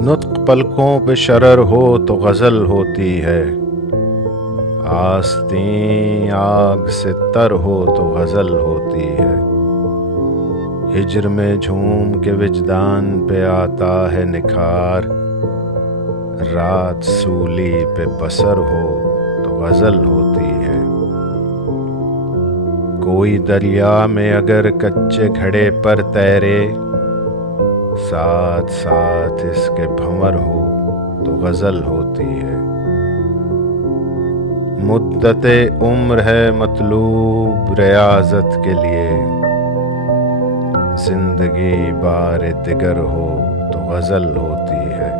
نطق پلکوں پہ شرر ہو تو غزل ہوتی ہے، آستین آگ سے تر ہو تو غزل ہوتی ہے۔ ہجر میں جھوم کے وجدان پہ آتا ہے نکھار، رات سولی پہ بسر ہو تو غزل ہوتی ہے۔ کوئی دریا میں اگر کچے گھڑے پر تیرے، ساتھ ساتھ اس کے بھنور ہو تو غزل ہوتی ہے۔ مدت عمر ہے مطلوب ریاضت کے لیے، زندگی بار دگر ہو تو غزل ہوتی ہے۔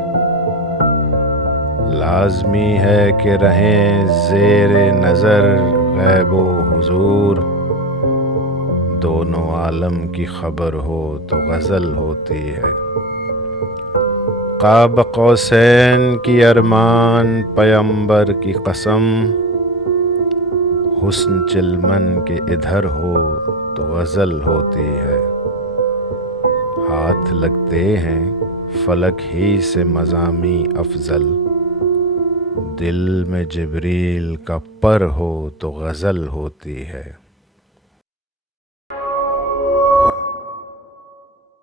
لازمی ہے کہ رہیں زیر نظر غیب و حضور، دونوں عالم کی خبر ہو تو غزل ہوتی ہے۔ قاب قوسین کی ارمان پیمبر کی قسم، حسن چلمن کے ادھر ہو تو غزل ہوتی ہے۔ ہاتھ لگتے ہیں فلک ہی سے مضامیں افضل، دل میں جبریل کا پر ہو تو غزل ہوتی ہے۔